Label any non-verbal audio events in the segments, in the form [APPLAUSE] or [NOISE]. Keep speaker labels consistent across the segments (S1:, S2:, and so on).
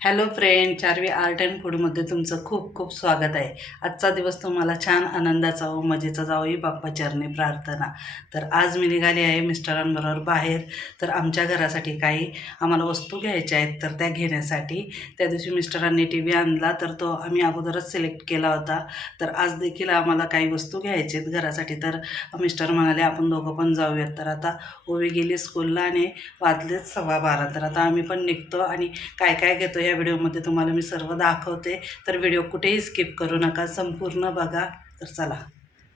S1: Hello friend Charvi art and फूडमध्ये तुमचं खूप खूप स्वागत आहे. आजचा दिवस तुम्हाला छान आनंदाचा हो मजेचा जावो ही बाप्पा चरणी प्रार्थना. तर आज मी निघाली आहे मिस्टरांबरोबर बाहेर. तर आमच्या घरासाठी काही आम्हाला वस्तू घ्यायच्या आहेत तर त्या घेण्यासाठी. त्या दिवशी मिस्टरांनी टी व्ही आणला तर तो आम्ही अगोदरच सिलेक्ट केला होता. तर आज देखील आम्हाला काही वस्तू घ्यायच्या आहेत घरासाठी. तर मिस्टर म्हणाले आपण दोघं पण जाऊयात. तर आता ओवी गेली स्कूलला आणि वाजलेच सव्वा बारा. तर आता आम्ही पण निघतो आणि काय काय घेतो या व्हिडिओमध्ये तुम्हाला मी सर्व दाखवते. तर व्हिडिओ कुठेही स्किप करू नका. संपूर्ण बघा. तर चला.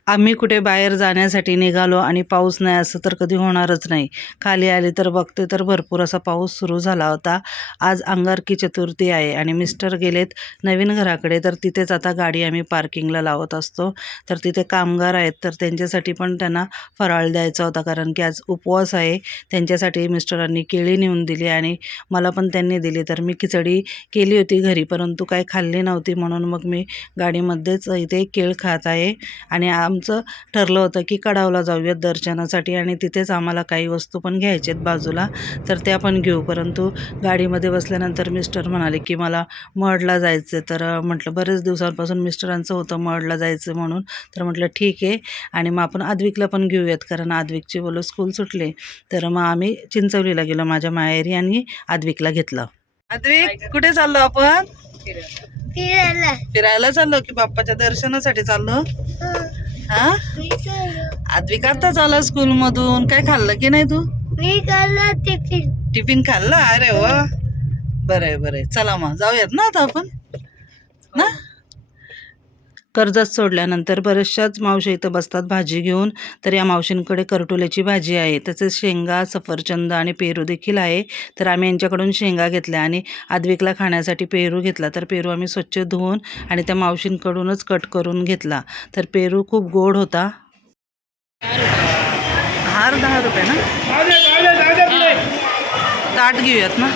S1: आम्ही कुठे बाहेर जाण्यासाठी निघालो आणि पाऊस नाही असं तर कधी होणारच नाही. खाली आले तर बघते तर भरपूर असा पाऊस सुरू झाला होता. आज अंगारकी चतुर्थी आहे आणि मिस्टर गेलेत नवीन घराकडे तर तिथेच आता गाडी आम्ही पार्किंगला लावत असतो. तर तिथे कामगार आहेत तर त्यांच्यासाठी पण त्यांना फराळ द्यायचा होता कारण की आज उपवास आहे. त्यांच्यासाठी मिस्टरांनी केळी नेऊन दिली आणि मला पण त्यांनी दिली. तर मी खिचडी केली होती घरी परंतु काही खाल्ली नव्हती म्हणून मग मी गाडीमध्येच इथे केळ खात आहे. आणि आमचं ठरलं होतं की कडावला जाऊयात दर्शनासाठी आणि तिथेच आम्हाला काही वस्तू पण घ्यायच्यात बाजूला तर त्या पण घेऊ. परंतु गाडीमध्ये बसल्यानंतर मिस्टर म्हणाले की मला मडला जायचं तर म्हटलं बरेच दिवसांपासून मिस्टरांचं होतं मडला जायचं म्हणून. तर म्हटलं ठीक आहे आणि मग आपण आद्विकला पण घेऊयात कारण आद्विकची बोलो स्कूल सुटले. तर मग आम्ही चिंचवलीला गेलो माझ्या माहेरी आणि आद्विकला घेतलं. आद्विक कुठे चाललो आपण?
S2: फिरायला.
S1: फिरायला चाललो की बाप्पाच्या दर्शनासाठी चाललो? हा? आता झाला स्कूल मधून काय खाल्लं की नाही तू?
S2: मी खाल्ला टिफिन.
S1: टिफिन खाल्ला? अरे वा. बरं आहे बरं आहे. चला मग जाऊयात ना आता आपण? ना? कर्जत सोडल्यानंतर बऱ्याचशाच मावशी इथं बसतात भाजी घेऊन. तर या मावशींकडे करटुल्याची भाजी आहे. तसेच शेंगा सफरचंद आणि पेरू देखील आहे. तर आम्ही यांच्याकडून शेंगा घेतल्या आणि आदविकला खाण्यासाठी पेरू घेतला. तर पेरू आम्ही स्वच्छ धुवून आणि त्या मावशींकडूनच कट करून घेतला. तर पेरू खूप गोड होता. हार दहा रुपये ना? ताट घेऊयात ना?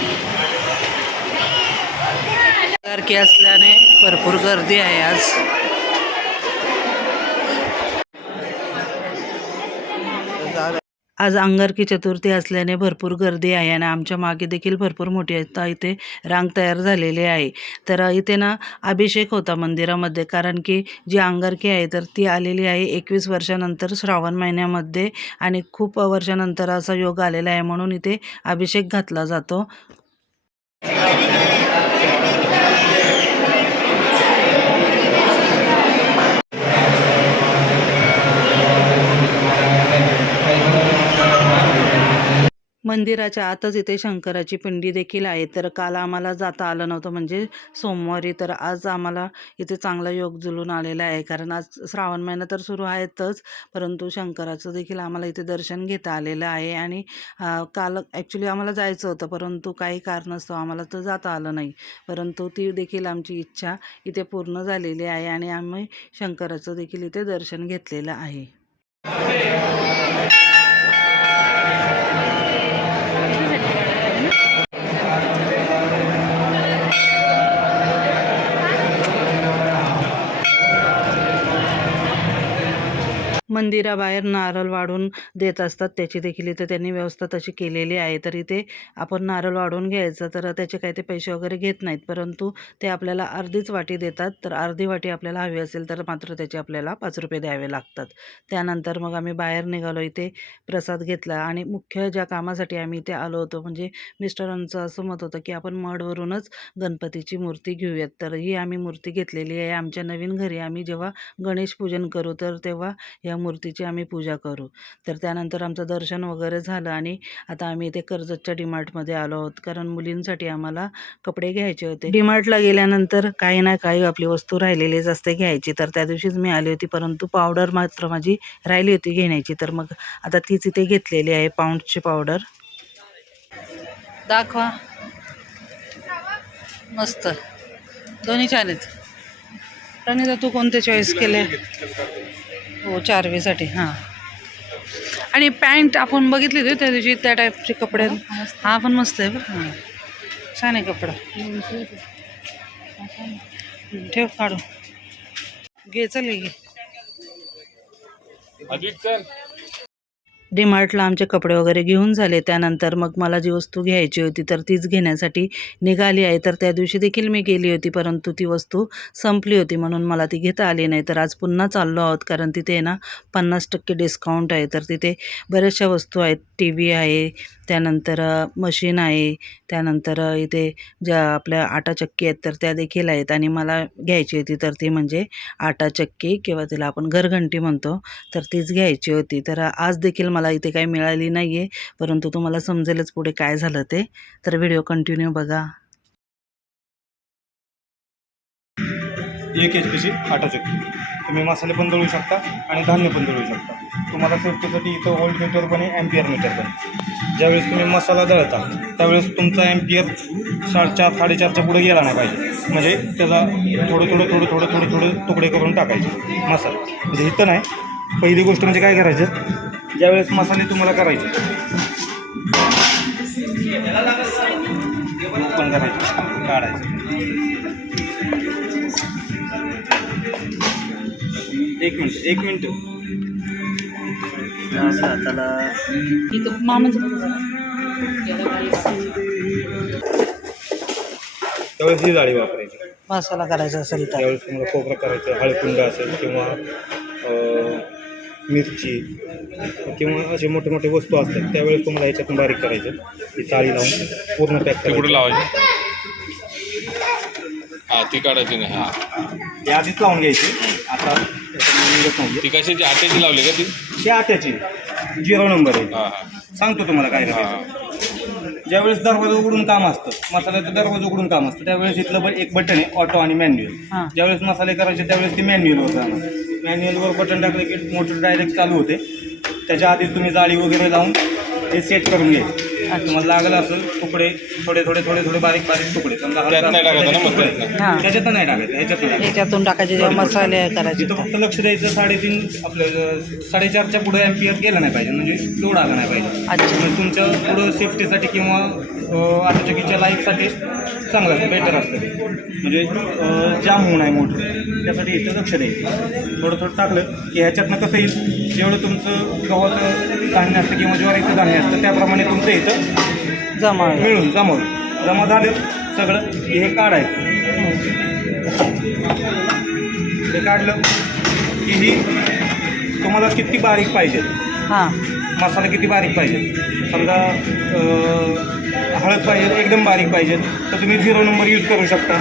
S1: गर्दी असल्याने भरपूर गर्दी आहे आज. आज अंगारकी चतुर्थी असल्याने भरपूर गर्दी आहे आणि आमच्या मागे देखील भरपूर मोठी आता इथे रांग तयार झालेली आहे. तर इथे ना अभिषेक होता मंदिरामध्ये कारण की जी अंगारकी आहे तर ती आलेली आहे एकवीस वर्षानंतर श्रावण महिन्यामध्ये आणि खूप वर्षानंतर असा योग आलेला आहे म्हणून इथे अभिषेक घातला जातो. मंदिराच्या आतच इथे शंकराची पिंडी देखील आहे. तर काल आम्हाला जाता आलं नव्हतं म्हणजे सोमवारी. तर आज आम्हाला इथे चांगला योग जुलून आलेला आहे. कारण आज श्रावण महिना तर सुरू आहेतच परंतु शंकराचं देखील आम्हाला इथे दर्शन घेता आलेलं आहे. आणि काल ॲक्च्युली आम्हाला जायचं होतं परंतु काही कारणास्तव आम्हाला तर जाता आलं नाही. परंतु ती देखील आमची इच्छा इथे पूर्ण झालेली आहे आणि आम्ही शंकराचं देखील इथे दर्शन घेतलेलं आहे. मंदिराबाहेर नारळ वाढून देत असतात. त्याची देखील इथे त्यांनी व्यवस्था तशी केलेली आहे. तर इथे आपण नारळ वाढून घ्यायचं तर त्याचे काही ते पैसे वगैरे घेत नाहीत. परंतु ते आपल्याला अर्धीच वाटी देतात. तर अर्धी वाटी आपल्याला हवी असेल तर मात्र त्याचे आपल्याला पाच रुपये द्यावे लागतात. त्यानंतर मग आम्ही बाहेर निघालो. इथे प्रसाद घेतला आणि मुख्य ज्या कामासाठी आम्ही इथे आलो होतो म्हणजे मिस्टरांचं असं मत होतं की आपण मडवरूनच गणपतीची मूर्ती घेऊयात. तर ही आम्ही मूर्ती घेतलेली आहे. आमच्या नवीन घरी आम्ही जेव्हा गणेश पूजन करू तर तेव्हा या मूर्तीची आम्ही पूजा करू. तर त्यानंतर आमचं दर्शन वगैरे झालं आणि आता आम्ही इथे कर्जतच्या डिमार्टमध्ये आलो आहोत. कारण मुलींसाठी आम्हाला कपडे घ्यायचे होते. डिमार्टला गेल्यानंतर काही ना काही आपली वस्तू राहिलेलीच असते घ्यायची. तर त्या दिवशीच मी आली होती. परंतु पावडर मात्र माझी राहिली होती घेण्याची. तर मग आता तीच इथे घेतलेली आहे पाऊंडची पावडर दाखवा. मस्त. दोन्ही छान आहेत. प्रणिता तू कोणते चॉईस केले? हो चारवीसाठी हां. आणि पॅन्ट आपण बघितली होती त्या दिवशी त्या टाईपचे कपडे. हा पण मस्त आहे बरं. हां. छान आहे कपडा. ठेव काढू. घे चल घे डीमार्टला आमचे कपडे वगैरे घेऊन झाले. त्यानंतर मग मला जी वस्तू घ्यायची होती तर तीच घेण्यासाठी निघाली आहे. तर त्या दिवशी देखील मी गेली होती परंतु ती वस्तू संपली होती म्हणून मला ती घेता आली नाही. तर आज पुन्हा चाललो आहोत कारण तिथे आहे ना पन्नास टक्के डिस्काउंट आहे. तर तिथे बऱ्याचशा वस्तू आहेत. टी व्ही आहे त्यानंतर मशीन आहे. त्यानंतर इथे ज्या आपल्या आटा चक्की आहेत तर त्या देखील आहेत आणि मला घ्यायची होती तर ती म्हणजे आटा चक्की किंवा तिला आपण घरघंटी म्हणतो तर तीच घ्यायची होती. तर आज देखील मला इथे काही मिळाली नाही आहे परंतु तुम्हाला समजेलच पुढे काय झालं ते. तर व्हिडिओ कंटिन्यू बघा.
S3: एक एच पीची आटा चक्की. तुम्ही मसाले पण दळू शकता आणि धान्य पण दळू शकता. तुम्हाला सेफ्टीसाठी इथं व्होल्ट मीटर पण आहे ॲम्पियर मीटर पण ज्यावेळेस तुम्ही मसाला दळता त्यावेळेस तुमचा ॲम्पियर साडेचार साडेचारच्या पुढे गेला नाही पाहिजे. म्हणजे त्याला थोडं थोडं थोडं थोडं थोडं थोडं तुकडे करून टाकायचे मसाला. म्हणजे इथं नाही पहिली गोष्ट म्हणजे काय करायचं? ज्यावेळेस मसाले तुम्हाला करायचे ओपन करायचे काढायचे. एक मिनिट एक मिनिट. त्यावेळेस ही जाळी वापरायची.
S1: मसाला करायचा असेल तर.
S3: त्यावेळेस तुम्हाला खोबरं करायचं हळकुंड असेल किंवा अं, मिरची किंवा असे मोठे मोठे वस्तू असतात त्यावेळेस तुम्हाला ह्याच्यातून बारीक करायचं. ही चाळी लावून पूर्ण पॅक
S4: ते कुठे
S3: करायचं.
S4: लावायची? हा ती काढायची नाही हा.
S3: हे आधीच लावून घ्यायची. आता त्याच्यात निघत नाही
S4: ती कशाची आट्याची लावली का ती?
S3: ही आट्याची झिरो नंबर आहे.
S4: हा हा.
S3: सांगतो तुम्हाला काय
S4: हा
S3: करायचं ज्यावेळेस दरवाजा उघडून काम असतं मसाल्याचं दरवाजा उघडून काम असतं त्यावेळेस इथलं ब- एक बटन आहे ऑटो आणि मॅन्युअल
S1: हां.
S3: ज्यावेळेस मसाले करायचे त्यावेळेस ते मॅन्युअलवर जाणार मॅन्युअलवर बटन टाकलं की मोटर डायरेक्ट चालू होते. त्याच्या आधी तुम्ही जाळी वगैरे लावून ते सेट करून घ्यायचे. तुम्हाला लागलं असेल तुकडे थोडे थोडे थोडे थोडे बारीक बारीक तुकडे. समजा
S4: त्यात नाही टाकायचं ना
S3: तुकडे.
S4: मसाल्यात?
S1: हां
S3: त्याच्यात नाही टाकायचं ह्याच्यात नाही
S1: याच्यातून टाकायचे जेव्हा मसाले करायचे.
S3: इथं फक्त लक्ष द्यायचं साडेतीन आपलं साडेचारच्या पुढे एम्पियर गेलं नाही पाहिजे. म्हणजे लोड आला नाही पाहिजे.
S1: अच्छा.
S3: म्हणजे तुमच्या पुढं सेफ्टीसाठी किंवा आटोचकीच्या लाईफसाठी चांगलं असतं बेटर असतं ते. म्हणजे अं, जाम होऊ नये मोटर त्यासाठी इथं लक्ष द्यायचं थोडं थोडं टाकलं की ह्याच्यातनं कसं येईल? जेवढं तुमचं गव्हाचं धान्य असतं किंवा ज्वारीचं धान्य असतं त्याप्रमाणे तुमचं इथं
S1: जमा.
S3: मिळून जमा होईल. जमा झालं सगळं की हे काढायचं हे काढलं की ही तुम्हाला किती बारीक पाहिजे?
S1: हां.
S3: मसाला किती बारीक पाहिजे? समजा हळद पाहिजे एकदम बारीक पाहिजे तर तुम्ही झिरो नंबर यूज करू शकता.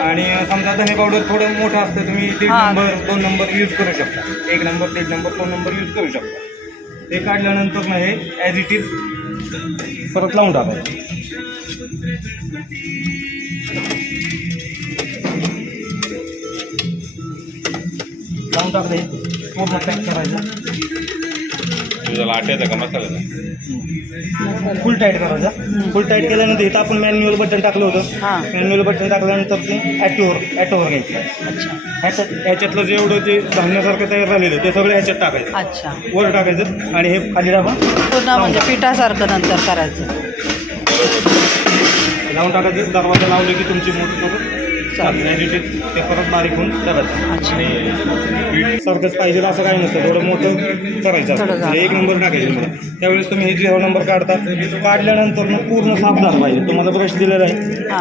S3: आणि समजा धने पावडर थोडं मोठं असतं तुम्ही दीड
S1: हा.
S3: नंबर दोन नंबर यूज करू शकता. एक नंबर दीड नंबर दोन नंबर यूज करू शकता. हे काढल्यानंतर मग हे ॲज इट इज परत लावून टाकायचं. लावून टाकले पूर्ण पॅक करायचं.
S4: तुझ्या आट्याचा का? मसाल्याचा
S3: फुल टाईट करायचा. फुल टाईट केल्यानंतर इथं आपण मॅन्युअल बटन टाकलं होतं.
S1: हां.
S3: मॅन्युअल बटन टाकल्यानंतर ते ॲटोवर ॲटोवर घ्यायचं.
S1: अच्छा.
S3: ह्याच्यात ह्याच्यातलं जेवढं जे धान्यासारखं तयार झालेलं ते सगळं ह्याच्यात टाकायचं.
S1: अच्छा.
S3: वर टाकायचं आणि हे खाली दाबा
S1: पूर्ण म्हणजे पिठासारखं नंतर करायचं.
S3: लावून टाकायचं. दरवाजा लावले की तुमची मोटर करून ते परत बारीक होऊन टाकायचं
S1: अच्छा.
S3: सारखंच पाहिजे असं काही नसतं. थोडं मोठं करायचं. म्हणजे एक नंबर टाकायचं त्यावेळेस तुम्ही हे झिरो नंबर काढता काढल्यानंतर मग पूर्ण साफ झालं पाहिजे. तुम्हाला ब्रश दिलेला आहे.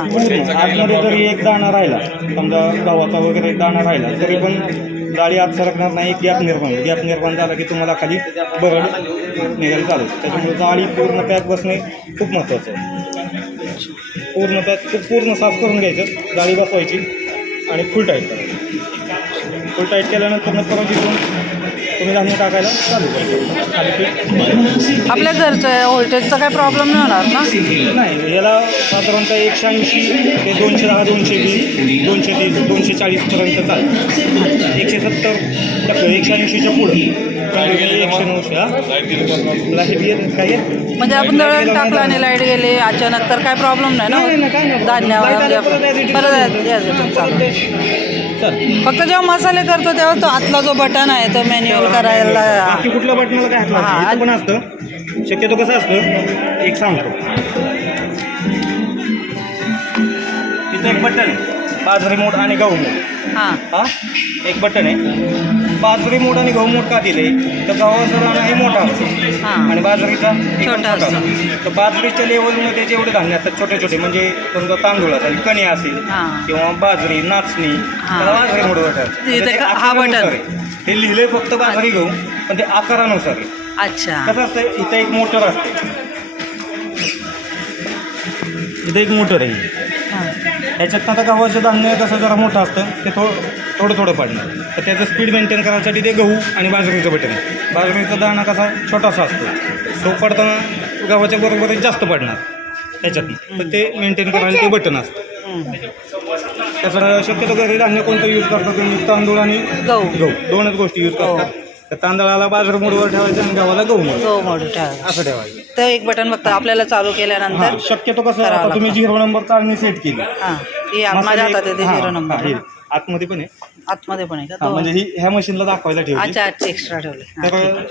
S3: पूर्ण. आतमध्ये जरी एक दाणा राहिला समजा गव्हाचा वगैरे एक दाणा राहिला तरी पण जाळी आत सरकणार नाही गॅप निर्माण. गॅप निर्माण झाला की तुम्हाला खाली बरड निघायला चालू त्याच्यामुळे जाळी पूर्ण पॅक बसणे खूप महत्त्वाचं आहे. पूर्ण त्यात पूर्ण साफ करून घ्यायचं. जाळी बसवायची आणि फुल टाईट करायची. फुल टाईट केल्यानंतर मग परत इथून तुम्ही धान्य टाकायला चालू
S1: आपल्या घरचं व्होल्टेजचा काही प्रॉब्लेम नाही होणार ना?
S3: नाही याला साधारणतः एकशे ऐंशी ते दोनशे दहा दोनशे वीस दोनशे तीस दोनशे चाळीसपर्यंत चालतं एकशे सत्तर टक्के एकशे ऐंशीच्या पुढं. एकशे नऊशे हा?
S4: लाइट गेली तर
S3: लाइट येत काय आहे?
S1: म्हणजे आपण दळण टाकलं आणि लाइट गेली अचानक तर काय प्रॉब्लेम नाही
S3: काय
S1: ना
S3: नाही.
S1: धान्य
S3: परत चालू.
S1: फक्त जेव्हा मसाले करतो तेव्हा तो आतला जो बटन आहे तो मॅन्युअल करायला
S3: बाकी कुठल्या बटनाला काय हात
S1: हा.
S3: इथं पण असतं. शक्यतो कसं असतं एक सांगतो. इथं एक बटन आहे. पाच रिमोट आणि गहू मोड
S1: हां.
S3: हा? एक बटन आहे. बाजरी मोड आणि गहू मोड का दिले तर गव्हाचा दाणा हे मोठा असतो. आणि बाजरीचा
S1: छोटा असतो.
S3: तर बाजरीच्या लेवलमध्ये जेवढे धान्य असतात छोटे छोटे म्हणजे समजा तांदूळ असेल कणी असेल. किंवा बाजरी नाचणी. त्याला बाजरी मोड
S1: ते का- हा बटन.
S3: ते लिहिले फक्त बाजरी गहू पण ते आकारानुसार
S1: अच्छा
S3: कसं असतं इथं एक मोटर असते इथं एक मोटर आहे
S1: हां.
S3: ह्याच्यात आता गव्हाचं धान्य कसं जरा मोठं असतं ते थोडं थोडं थोडं पडणार तर त्याचं स्पीड मेंटेन करण्यासाठी ते गहू आणि बाजरीचं बटन बाजरीचा दाणा कसा छोटासा असतो. तो पडताना गव्हाच्या बरोबरच जास्त पडणार. ह्याच्यातनं तर ते मेंटेन करायला ते बटन असतं. त्याचं शक्यतो घरी धान्य कोणतं यूज करता तुम्ही? तांदूळ आणि
S1: गहू.
S3: गहू. दोनच गोष्टी यूज
S1: हो.
S3: करतात. तर तांदळाला बाजार मोडवर ठेवायचं आणि गव्हाला गहू मोड
S1: गहू मोडू
S3: असं ठेवायचं.
S1: तर एक बटन फक्त आपल्याला चालू केल्यानंतर
S3: शक्यतो कसं आता तुम्ही. झिरो नंबर चालणी सेट केली.
S1: हां माझ्या हातात आहे ते
S3: हां,
S1: झिरो नंबर?
S3: आतमध्ये पण आहे?
S1: आतमध्ये पण आहे का?
S3: हां,
S1: तो
S3: म्हणजे ही ह्या मशीनला दाखवायला ठेवली.
S1: अच्छा अच्छा एक्स्ट्रा ठेवले. हां, ठीक आहे.
S3: तर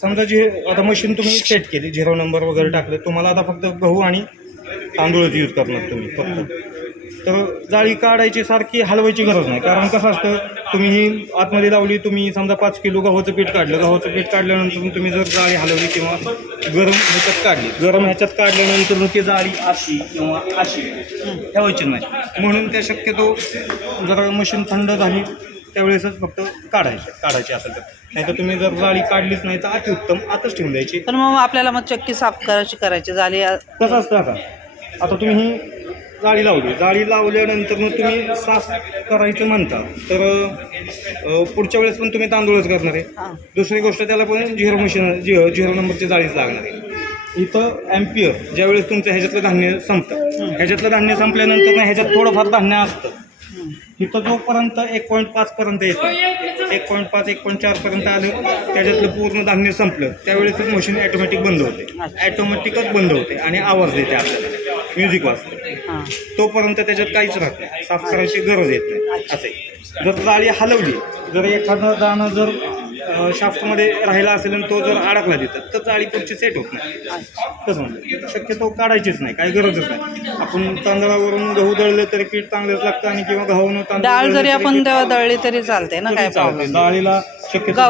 S3: समजा जे आता मशीन तुम्ही सेट केली झिरो नंबर वगैरे टाकले तुम्हाला आता फक्त गहू आणि तांदूळच यूज करणार तुम्ही फक्त. तर जाळी काढायची सारखी हलवायची गरज नाही. कारण कसं असतं तुम्ही ही आतमध्ये लावली तुम्ही समजा पाच किलो गव्हाचं पीठ काढलं गव्हाचं पीठ काढल्यानंतर तुम्ही जर जाळी हलवली किंवा गरम ह्याच्यात काढली गरम ह्याच्यात काढल्यानंतर ती जाळी अशी किंवा अशी ठेवायची नाही. म्हणून त्या शक्यतो जर मशीन थंड झाली त्यावेळेसच फक्त काढायचे काढायची असेल तर. नाही तर तुम्ही जर जाळी काढलीच नाही तर अतिउत्तम आतच ठेवून द्यायची.
S1: पण मग आपल्याला मग चक्की साफ करायची करायची आ-
S3: कसं असतं आता? आता तुम्ही ही जाळी लावली. जाळी लावल्यानंतर मग तुम्ही साफ करायचं म्हणता. तर अं, पुढच्या वेळेस पण तुम्ही तांदूळच करणार आहे. दुसरी गोष्ट त्याला पण झिरो मशीन झिरो झिरो नंबरची जाळीच लागणार आहे. इथं ॲम्पियर ज्यावेळेस तुमचं ह्याच्यातलं धान्य संपतं. ह्याच्यातलं धान्य संपल्यानंतर ना ह्याच्यात थोडंफार धान्य असतं. इथं जोपर्यंत एक पॉईंट पाचपर्यंत येतं एक पॉईंट पाच एक पॉईंट चारपर्यंत आलं त्याच्यातलं पूर्ण धान्य संपलं त्यावेळेसच मशीन ॲटोमॅटिक बंद होते. ॲटोमॅटिकच बंद होते आणि आवाज देते आपल्याला. म्युझिक वाजते.
S1: हां.
S3: तोपर्यंत त्याच्यात काहीच राहत नाही. साफ करायची गरज येत नाही. असं. आहे. जर जाळी हलवली जर एखादं दाणं जर शाफ्टमध्ये राहिला असेल आणि तो जर अडकला तिथं तर जाळी पुढची सेट होत नाही. तसं म्हणजे शक्यतो काढायचीच नाही काही गरजच नाही. आपण तांदळावरून गहू दळले तरी पीठ चांगलंच लागतं आणि किंवा तांदूळ
S1: डाळ जरी आपण दळली तरी चालते ना काय. प्रॉब्लेम
S3: डाळीला शक्यतो.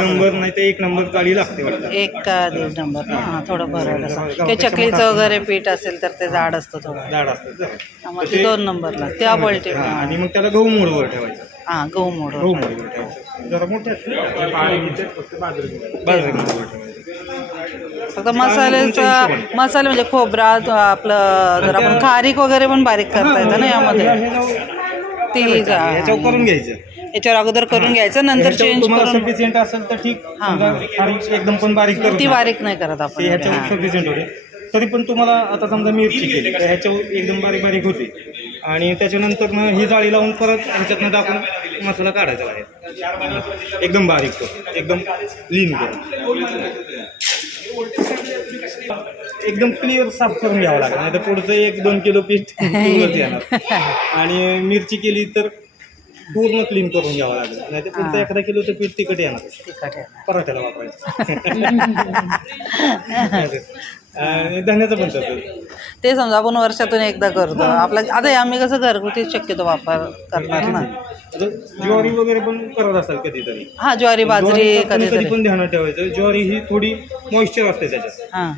S3: नंबर नाही तर एक नंबर जाळी लागते वाटतं.
S1: एक का दीड नंबर. हां थोडं
S3: गव्हापेक्षा
S1: काही चकलीचं वगैरे पीठ असेल तर ते जाड असतं थोडं.
S3: जाड असतं.
S1: ते दोन नंबरला. त्या पलटी
S3: आणि मग त्याला गहू मोडवर ठेवायचं.
S1: हां गहू मोड
S3: गहू मोडवर ठेवायचं. जरा मोठे असते बाजरी मोडवर ठेवायचं.
S1: फक्त मसाल्याचा मसाले म्हणजे खोबरा आपलं जर आपण खारीक वगैरे पण बारीक करता येतं ना यामध्ये? ती जा-
S3: ह्याच्यावर करून घ्यायचं.
S1: याच्यावर अगोदर करून घ्यायचं नंतर चेंज
S3: तुम्हाला
S1: करून
S3: सफिशियंट असेल तर ठीक.
S1: हा,
S3: समजा खारीक एकदम पण बारीक करू
S1: ती
S3: नका.
S1: बारीक नाही करत
S3: ते
S1: आपण
S3: ह्याच्यावर
S1: हां.
S3: सफिशियंट होते. तरी पण तुम्हाला आता समजा मिरची केली तर ह्याच्यावर एकदम बारीक बारीक होते. आणि त्याच्यानंतर मग ही जाळी लावून परत ह्याच्यातनं टाकून मसाला काढायचा बाहेर. एकदम बारीक करून एकदम लीन करून एकदम क्लिअर साफ करून घ्यावं लागेल. नाही तर पुढचं एक दोन किलो पीठ [LAUGHS] येणार. आणि मिरची केली तर पूर्ण क्लीन करून घ्यावं लागेल. नाही तर पुढचं एखादा किलोचं पीठ तिकट येणार.
S1: तिखट आहे.
S3: पराठ्याला वापरायचं. [LAUGHS] [LAUGHS] आणि धन्याचं पण
S1: ते समजा आपण वर्षातून एकदा करतो. आपला आता आम्ही कसं घरगुती शक्यतो वापर करणार ना.
S3: आता ज्वारी वगैरे पण करत असाल कधीतरी?
S1: हा ज्वारी बाजरी
S3: ज्वारी आपण कधी
S1: कधीतरी.
S3: पण ध्यानात ठेवायचं. ज्वारी ही थोडी मॉइश्चर असते त्याच्यात.
S1: हां.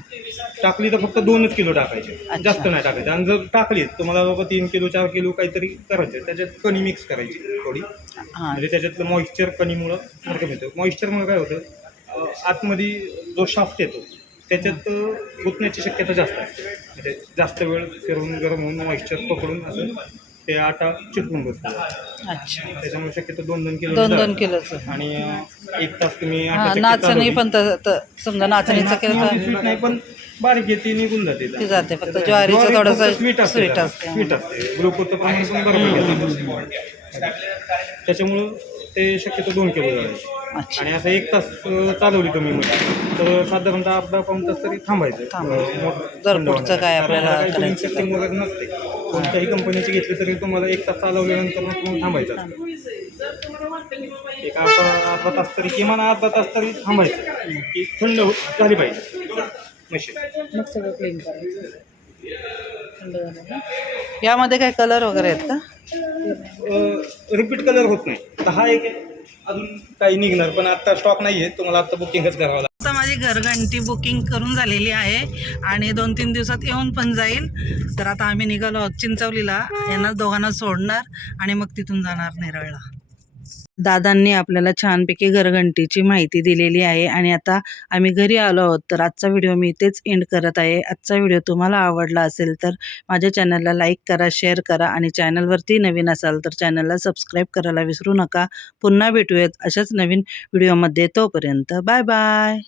S3: टाकली तर फक्त दोनच किलो टाकायचे. जास्त नाही टाकायचे. आणि जर टाकली तुम्हाला बाबा तीन किलो चार किलो काहीतरी करायचे. त्याच्यात कणी मिक्स करायची थोडी.
S1: हां.
S3: म्हणजे त्याच्यातलं मॉइश्चर कणीमुळं फरक येतो मॉइश्चरमुळे काय होतं? अं, आतमध्ये जो शाफ्ट येतो त्याच्यात गुतण्याची शक्यता जास्त असते म्हणजे जास्त वेळ फिरून गरम होऊन मॉइश्चर पकडून असं ते आटा चिटकून बसतो.
S1: अच्छा.
S3: त्याच्यामुळे शक्यतो दोन दोन किलो
S1: दोन दोन किलोचं
S3: आणि एक तास तुम्ही
S1: नाचणी पण समजा नाचणीचं केलं
S3: नाही पण बारीक येते निघून जाते.
S1: ती जाते फक्त. ज्वारीचं थोडंसं
S3: स्वीट असते
S1: स्वीट असते.
S3: स्वीट असते. ग्लुकोजचं प्रमाण पण बरोबर. त्याच्यामुळं ते शक्यतो दोन किलो
S1: अच्छा
S3: आणि असं एक तास चालवली तुम्ही तर साधारणतः अर्धा पाऊन तास तरी थांबायचं.
S1: थांबायचं. काय आपल्याला करायचं
S3: वगैरे नसते. कोणत्याही कंपनीची घेतली तरी तुम्हाला एक तास चालवल्यानंतर थांबायचं. एक अर्धा अर्धा तास तरी किमान अर्धा तास तरी थांबायचं. की थंड हो- झाली पाहिजे. मशीन.
S1: मग सगळं क्लीन करायचं. यामध्ये काय कलर वगैरे आहेत का?
S3: रिपीट कलर होत नाही. तर हा एक अजून काही निघणार पण आता स्टॉक नाही आहे तुम्हाला आता बुकिंगच करावं लागेल.
S1: आता माझी घरघंटी बुकिंग करून झालेली आहे आणि दोन तीन दिवसात येऊन पण जाईल. तर आता आम्ही निघालो चिंचवलीला. यांना दोघांना सोडणार आणि मग तिथून जाणार नेरळला. दादांनी आपल्याला छानपैकी घरघंटीची माहिती दिलेली आहे आणि आता आम्ही घरी आलो आहोत. तर आजचा व्हिडिओ मी इथेच एंड करत आहे. आजचा व्हिडिओ तुम्हाला आवडला असेल तर माझ्या चॅनलला लाईक करा शेअर करा आणि चॅनलवरती नवीन असाल तर चॅनलला सबस्क्राईब करायला विसरू नका. पुन्हा भेटूयात अशाच नवीन व्हिडिओमध्ये. तोपर्यंत बाय बाय